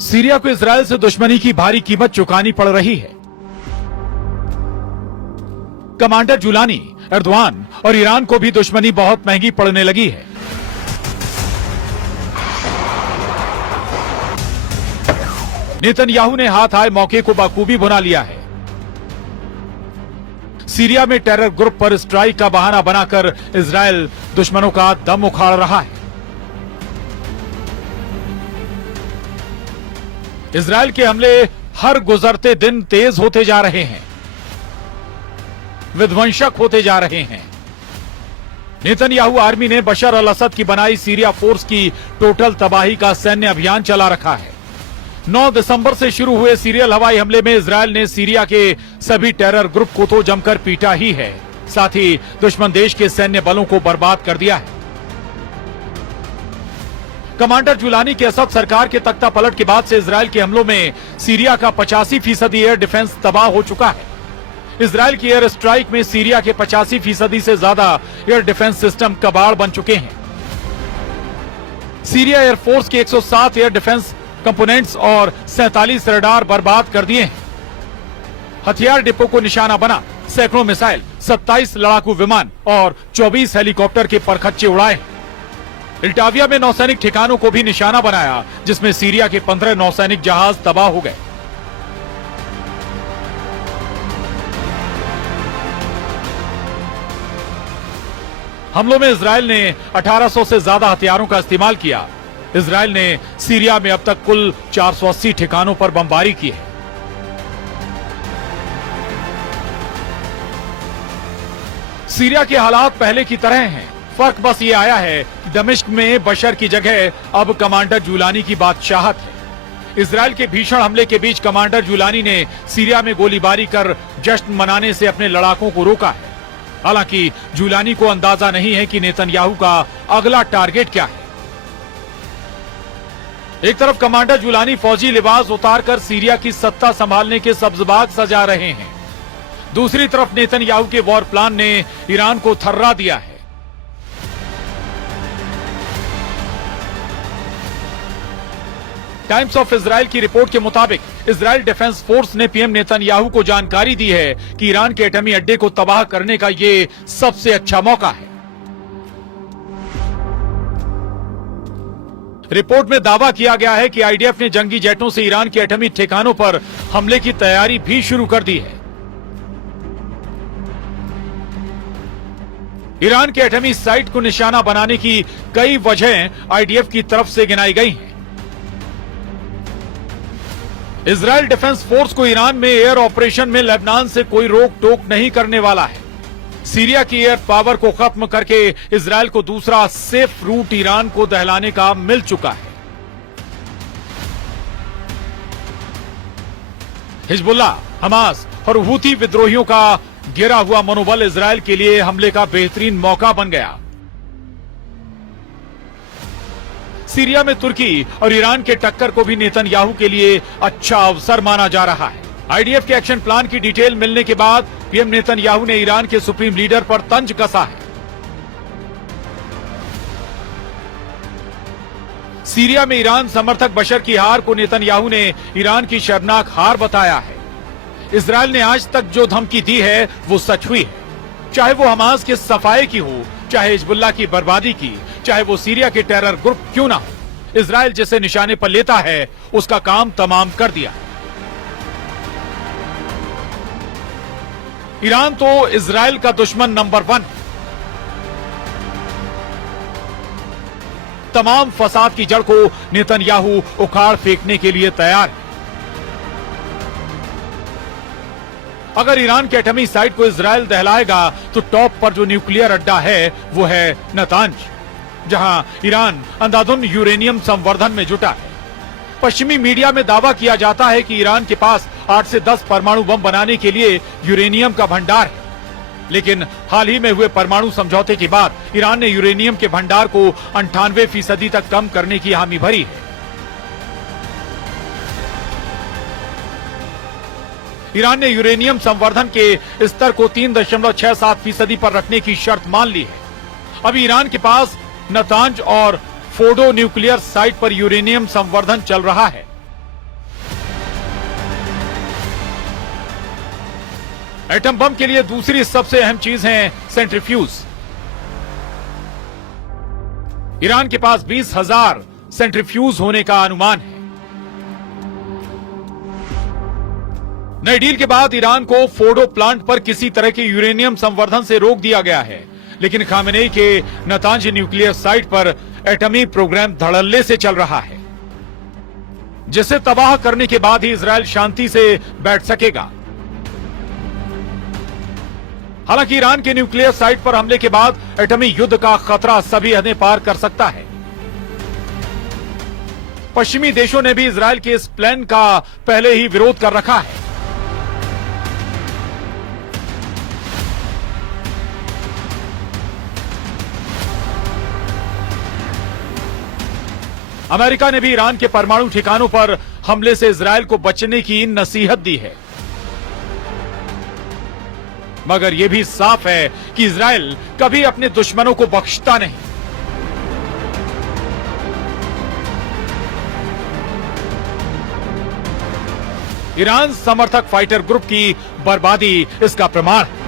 Syria को Israel से दुश्मनी की भारी कीमत चुकानी पड़ रही है। कमांडर जुलानी, एर्दोआन और ईरान को भी दुश्मनी बहुत महंगी पड़ने लगी है। नेतन्याहू ने हाथ आए मौके को बखूबी भुना लिया है। सीरिया में टेरर ग्रुप पर स्ट्राइक का बहाना बनाकर इजरायल दुश्मनों का दम उखाड़ रहा है। इजरायल के हमले हर गुजरते दिन तेज होते जा रहे हैं, विध्वंसक होते जा रहे हैं। नेतन्याहू आर्मी ने बशर अल असद की बनाई सीरिया फोर्स की टोटल तबाही का सैन्य अभियान चला रखा है। 9 दिसंबर से शुरू हुए सीरियल हवाई हमले में इजरायल ने सीरिया के सभी टेरर ग्रुप को तो जमकर पीटा ही है, साथ ही दुश्मन देश के सैन्य बलों को बर्बाद कर दिया है। कमांडर जुलानी के असद सरकार के तख्ता पलट के बाद से इजरायल के हमलों में सीरिया का 85% एयर डिफेंस तबाह हो चुका है। इजरायल की एयर स्ट्राइक में सीरिया के 85% से ज्यादा एयर डिफेंस सिस्टम कबाड़ बन चुके हैं। सीरिया एयरफोर्स के 107 एयर डिफेंस कंपोनेंट्स और 47 रडार बर्बाद कर दिए हैं। हथियार डिपो को निशाना बना सैकड़ों मिसाइल, 27 लड़ाकू विमान और 24 हेलीकॉप्टर के परखच्चे उड़ाए। इल्टाविया में नौसैनिक ठिकानों को भी निशाना बनाया, जिसमें सीरिया के 15 नौसैनिक जहाज तबाह हो गए। हमलों में इजरायल ने 1800 से ज्यादा हथियारों का इस्तेमाल किया। इजरायल ने सीरिया में अब तक कुल 480 ठिकानों पर बमबारी की है। सीरिया के हालात पहले की तरह हैं। फर्क बस ये आया है कि दमिश्क में बशर की जगह अब कमांडर जुलानी की बादशाहत है। इजरायल के भीषण हमले के बीच कमांडर जुलानी ने सीरिया में गोलीबारी कर जश्न मनाने से अपने लड़ाकों को रोका है। हालांकि जुलानी को अंदाजा नहीं है कि नेतन्याहू का अगला टारगेट क्या है। एक तरफ कमांडर जुलानी फौजी लिबास उतारकर सीरिया की सत्ता संभालने के सब्जबाग सजा रहे हैं, दूसरी तरफ नेतन्याहू के वॉर प्लान ने ईरान को थर्रा दिया है। टाइम्स ऑफ इजराइल की रिपोर्ट के मुताबिक इजराइल डिफेंस फोर्स ने पीएम नेतन्याहू को जानकारी दी है कि ईरान के एटमी अड्डे को तबाह करने का ये सबसे अच्छा मौका है। रिपोर्ट में दावा किया गया है कि आईडीएफ ने जंगी जेटों से ईरान के एटमी ठिकानों पर हमले की तैयारी भी शुरू कर दी है। ईरान के एटमी साइट को निशाना बनाने की कई वजहें आईडीएफ की तरफ से गिनाई गई हैं। इजरायल डिफेंस फोर्स को ईरान में एयर ऑपरेशन में लेबनान से कोई रोक टोक नहीं करने वाला है। सीरिया की एयर पावर को खत्म करके इजरायल को दूसरा सेफ रूट ईरान को दहलाने का मिल चुका है। हिजबुल्लाह, हमास और हूथी विद्रोहियों का गिरा हुआ मनोबल इजरायल के लिए हमले का बेहतरीन मौका बन गया। सीरिया में तुर्की और ईरान के टक्कर को भी नेतन्याहू के लिए अच्छा अवसर माना जा रहा है। आईडीएफ के एक्शन प्लान की डिटेल मिलने के बाद पीएम नेतन्याहू ने ईरान के सुप्रीम लीडर पर तंज कसा है। सीरिया में ईरान समर्थक बशर की हार को नेतन्याहू ने ईरान की शर्मनाक हार बताया है। इजरायल ने आज तक जो धमकी दी है वो सच हुई है, चाहे वो हमास के सफाए की हो, चाहे हिजबुल्लाह की बर्बादी की, चाहे वो सीरिया के टेरर ग्रुप क्यों ना हो। इजरायल जिसे निशाने पर लेता है उसका काम तमाम कर दिया। ईरान तो इजरायल का दुश्मन नंबर 1। तमाम फसाद की जड़ को नेतन्याहू उखाड़ फेंकने के लिए तैयार है। अगर ईरान के एटमी साइट को इजरायल दहलाएगा तो टॉप पर जो न्यूक्लियर अड्डा है वो है नतांज, जहां ईरान अंधाधुन यूरेनियम संवर्धन में जुटा है। पश्चिमी मीडिया में दावा किया जाता है कि ईरान के पास 8 से 10 परमाणु बम बनाने के लिए यूरेनियम का भंडार है, लेकिन हाल ही में हुए परमाणु समझौते के बाद ईरान ने यूरेनियम के भंडार को 98% तक कम करने की हामी भरी है। ईरान ने यूरेनियम संवर्धन के स्तर को 3.67% पर रखने की शर्त मान ली है। अब ईरान के पास नतांज और फोर्डो न्यूक्लियर साइट पर यूरेनियम संवर्धन चल रहा है। एटम बम के लिए दूसरी सबसे अहम चीज है सेंट्रीफ्यूज। ईरान के पास 20,000 सेंट्रीफ्यूज होने का अनुमान है। नई डील के बाद ईरान को फोर्डो प्लांट पर किसी तरह के यूरेनियम संवर्धन से रोक दिया गया है, लेकिन खामेनेई के नतांज न्यूक्लियर साइट पर एटमी प्रोग्राम धड़ल्ले से चल रहा है, जिसे तबाह करने के बाद ही इजरायल शांति से बैठ सकेगा। हालांकि ईरान के न्यूक्लियर साइट पर हमले के बाद एटमी युद्ध का खतरा सभी हदें पार कर सकता है। पश्चिमी देशों ने भी इजरायल के इस प्लान का पहले ही विरोध कर रखा है। अमेरिका ने भी ईरान के परमाणु ठिकानों पर हमले से इजरायल को बचने की नसीहत दी है, मगर यह भी साफ है कि इजरायल कभी अपने दुश्मनों को बख्शता नहीं। ईरान समर्थक फाइटर ग्रुप की बर्बादी इसका प्रमाण है।